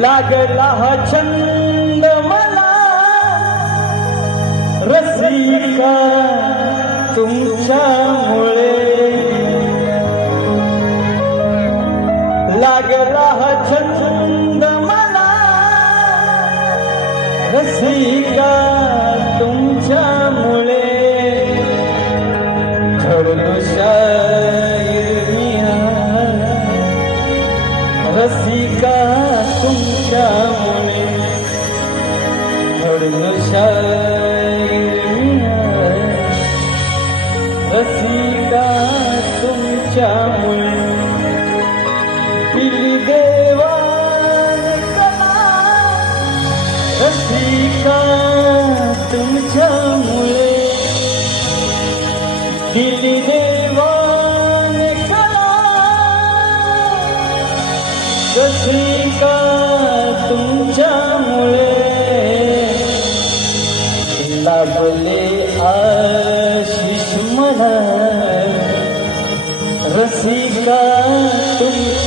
लागला हा छंद मला. रसिका तुमच्यामुळे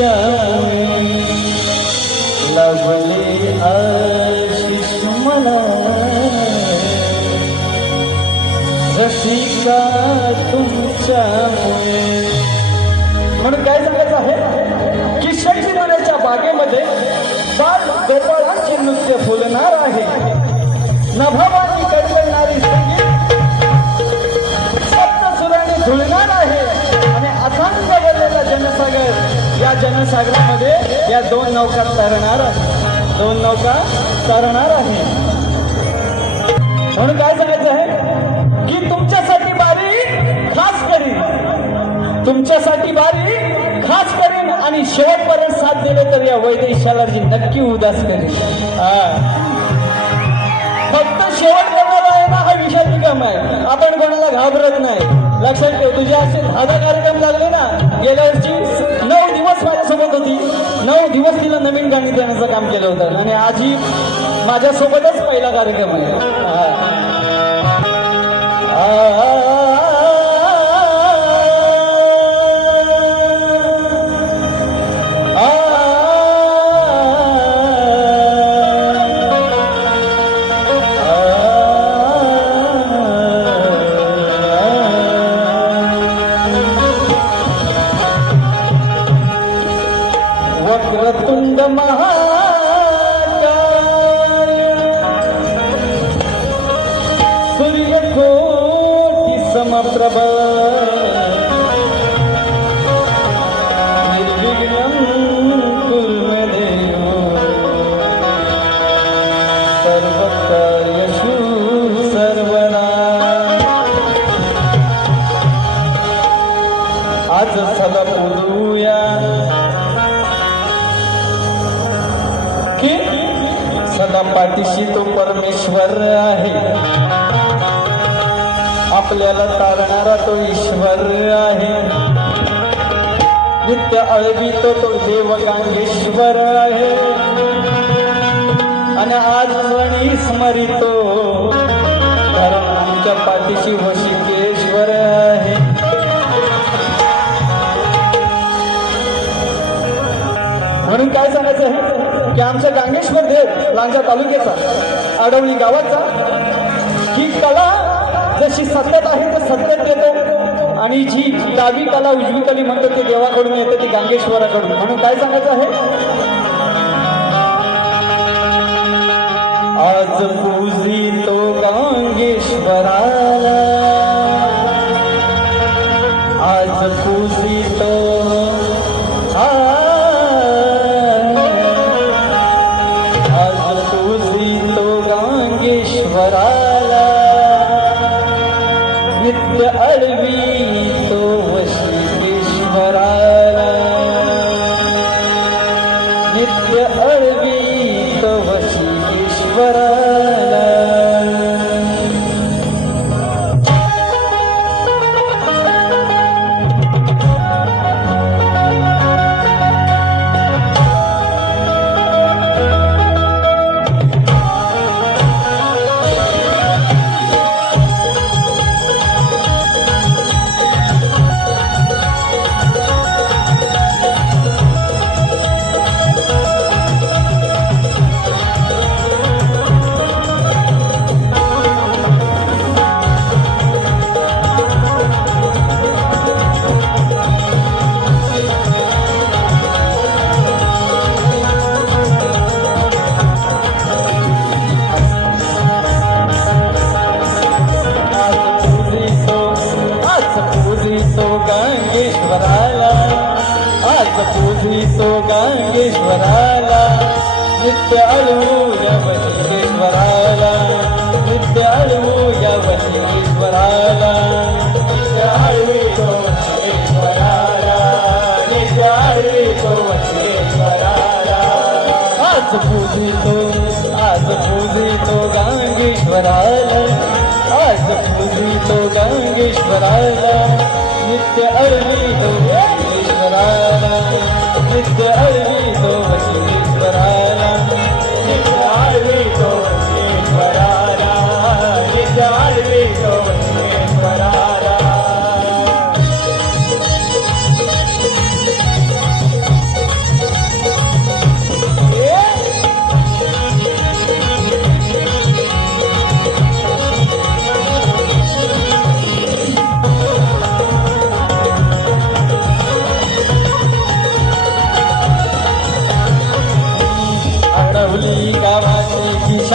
तुमच्यामुळे लाभले आशिष मला. रसिका तुमच्यामुळे. म्हणून काय सांगायचं आहे? की शैक्षणिक बागेमध्ये बाल गोपाळांचे नृत्य फुलणार आहे. नभावानी कडकडणारी संगीत सप्तसुराने झुलणार आहे. आणि अथांग भरलेला जनसागर या जनसागरामध्ये या दोन नौका तरणार दोन नौका तरणार आहे. म्हणून काय सांगायचं आहे? की तुमच्यासाठी बारी खास करीन. तुमच्यासाठी बारी खास करीन आणि शेवटपर्यंत साथ दिले तर या वैदेशालाजी नक्की उदास करीन. हा. फक्त शेवट कमाला आहे ना हा विषय काम आहे आपण कोणाला घाबरत नाही. लक्षात ठेव तुझे असे दहा कार्यक्रम लागले ना गेल्या वर्षी नऊ दिवस माझ्यासोबत होती. नऊ दिवस तिला नवीन गाणी देण्याचं काम केलं होतं. आणि आजही माझ्यासोबतच पहिला कार्यक्रम आहे. सूर्यकोटि निर्विघ्नं सर्वदा आज सदा बोलूया की सदा पाठीशी तो परमेश्वर आहे आपल्याला तारणारा तो ईश्वर आहे. नित्य अळवितो तो देव गांगेश्वर आहे. आणि आज स्वणी स्मरितो कारण आमच्या पाठीशी वशिकेश्वर आहे. म्हणून काय सांगायचं आहे? की आमच्या गांगेश्वर देव लांजा तालुक्याचा आडवली गावाचा ही कला जशी सतत आहे ते सतत येतो. आणि जी डावी कला उजवी कली म्हणतो ते देवाकडून येते ती गांगेश्वराकडून. म्हणून काय सांगायचं आहे? आज पूजी तो गांगेश्वरा. नित्य अळवी तो वशिकेश्वराला नित्य अळवू या वशिकेश्वराला नित्य अळवू या वशिकेश्वराला नित्य आळवी तो वशिकेश्वराला नित्य आळवी तो वशिकेश्वराला आज पूजितो आज पूजितो गांगेश्वराला आज पूजितो गांगेश्वराला नित्य अळवी तो वशिकेश्वराला नित्य अळवी तो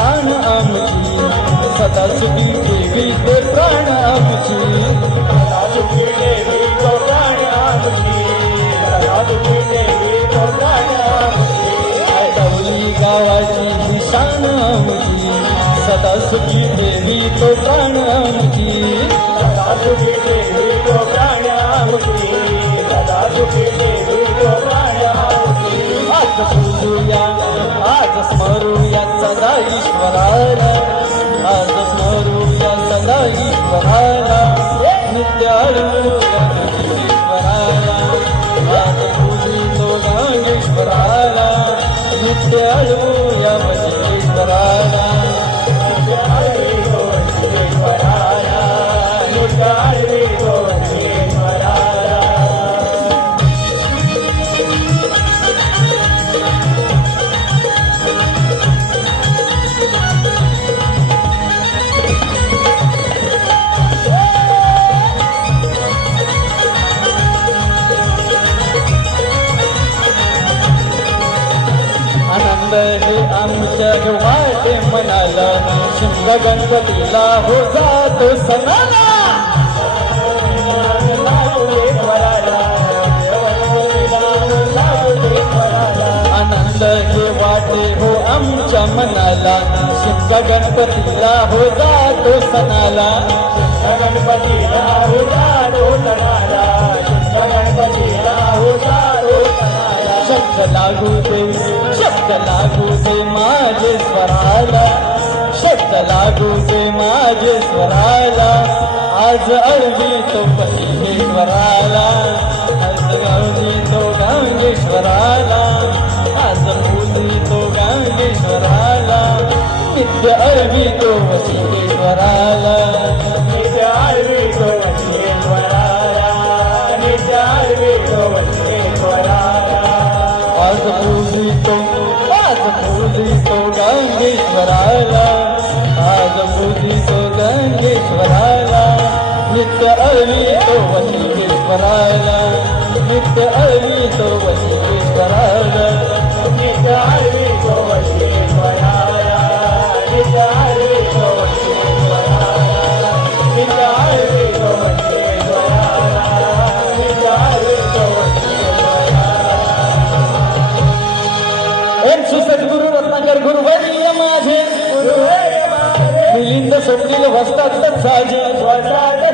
शान आमची. सदा सुखी ठेवी ते प्राण आमची. सदा गावाची ही शान आमची. सदा सुखी देवी तो प्राण आमची. सदा सुखी देवी तो प्राण आमची. सदा सुखी स्मरूया सदा ईश्वराला आज स्मरूया सदा ईश्वराला नित्य अडवूया ईश्वराला आज पूजितो गांगेश्वराला नित्य अडवूया गणपतीला हो जातो सणाला. आनंद हे वाटे हो आमच्या मनाला. शिंग गणपतीला हो जातो सणाला. गणपतीला हो जातो सणाला. गणपतीला हो जातो सणाला. शब्द लागू दे शब्द लागू दे माझे स्वराला. शब्द लागू दे माझे स्वराला. आज अळवी तो पतिश्वराला आज गावली तो गांगेश्वराला. आज पूजी तो गांगेश्वराला. नित्य अळवी तो वशिकेश्वराला नित्य अळवितो परायला नित्य अळवितो वशिकेश्वराला मिलिंद सोडतील वस्तात साजे.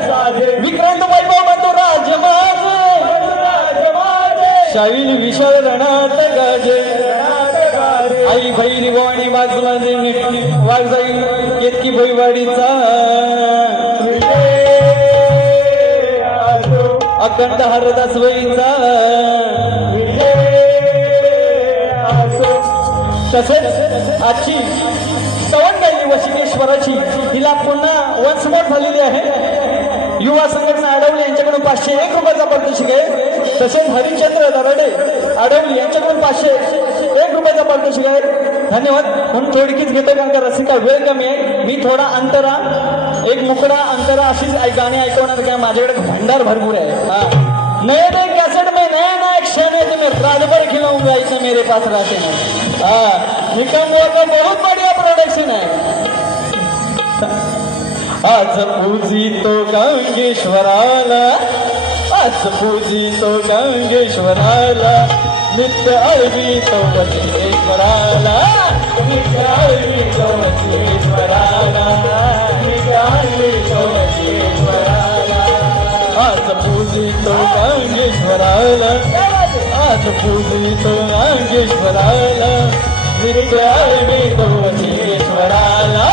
साजे. विक्रांत वैभव बंधू राज माझे शाहीन विशाल रणात गाजे. आई भैरी वाणी वाजवाजे निटली वाजाई केतकी भैवाडीचा अखंड हरदास वैचा तसेच आजची सवंगाई वशिकेश्वराची हिला पुन्हा वंशमोट झालेली आहे. युवा संघटना अडवली यांच्याकडून पाचशे एक रुपयाचा पारितोषिक आहे. तसेच हरिश्चंद्र दराडे अडवली यांच्याकडून पाचशे एक रुपयाचा पारितोषिक आहे. धन्यवाद. म्हणून थोडकीच घेतो कारण का रसिका वेळ कमी आहे. मी थोडा अंतरा एक मुकडा अंतरा अशीच ऐ- गाणी ऐकवणार काय माझ्याकडे भंडार भरपूर आहे. हा. नए नए कैसेट में नया नया क्षण है तुम्ही राजभर रात भर खिलाऊंगा इसे मेरे पास रहते हैं. हाँ निकम का बहुत बड़ी आज पूजी तो गंगेश्वराला, आज पूजी तो गंगेश्वराला, नित्य तो नित्य तो, तो आज पूजी तो गंगेश्वराला, आज पूजी तो गंगेश्वराला। वटेश्वराला